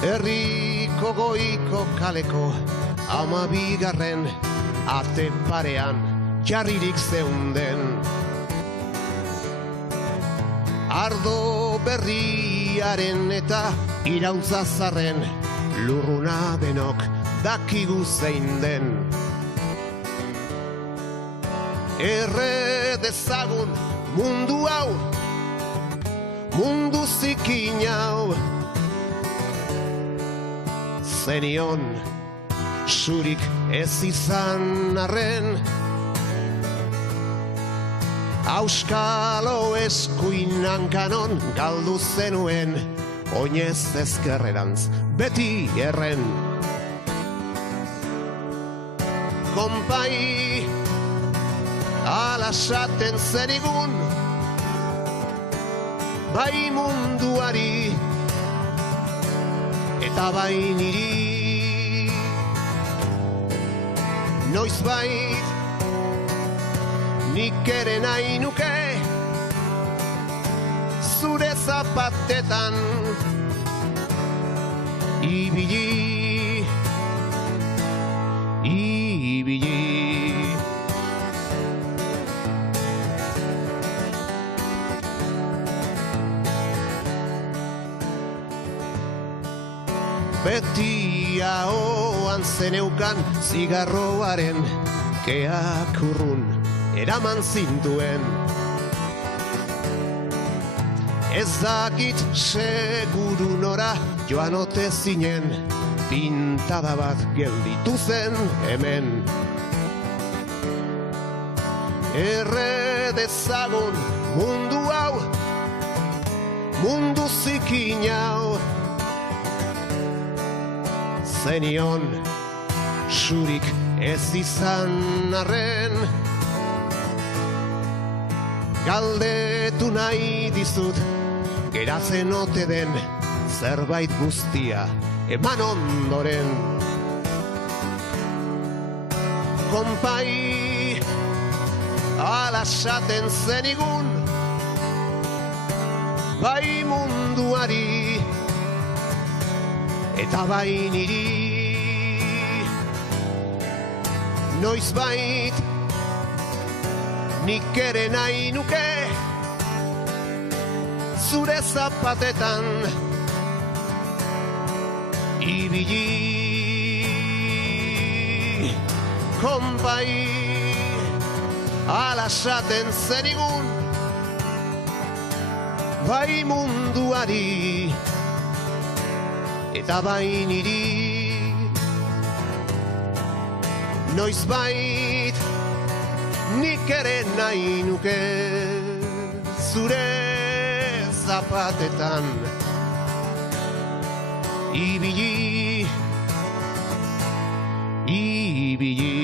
Herriko goiko kaleko 12. ate parean jarririk zeunden. Ardo berriaren eta iraultzazarren lurruna denok dakigu zein den. Erre dezagun mundu hau, mundu zikin hau, zenion zurik ez izan arren. Auskalo eskuin hankanon galdu zenuen, oinez ezkerrerantz beti erren. Konpai, ala saten zenigun, bai munduari eta bai niri. Noizbait nik ere nahi nuke zure zapatetan ibili, ibili. Beti ahoan zeneukan zigarroaren keak urrun eraman zintuen. Ez dakit seguru nora joan ote zinen, pintada bat gelditu zen hemen. Erre dezagun mundu hau, mundu zikin hau, zenion zurik ez izan arren. Galdetu nahi dizut, geratzen ote den zerbait guztia eman ondoren. Konpai, ala saten zenigun, bai munduari eta bai niri. Noizbait nik ere nahi nuke zure zapatetan ibili. Konpai, ala saten zenigun, bai munduari eta bai niri. Noizbait nik ere nahi nuke zure zapatetan ibili, ibili.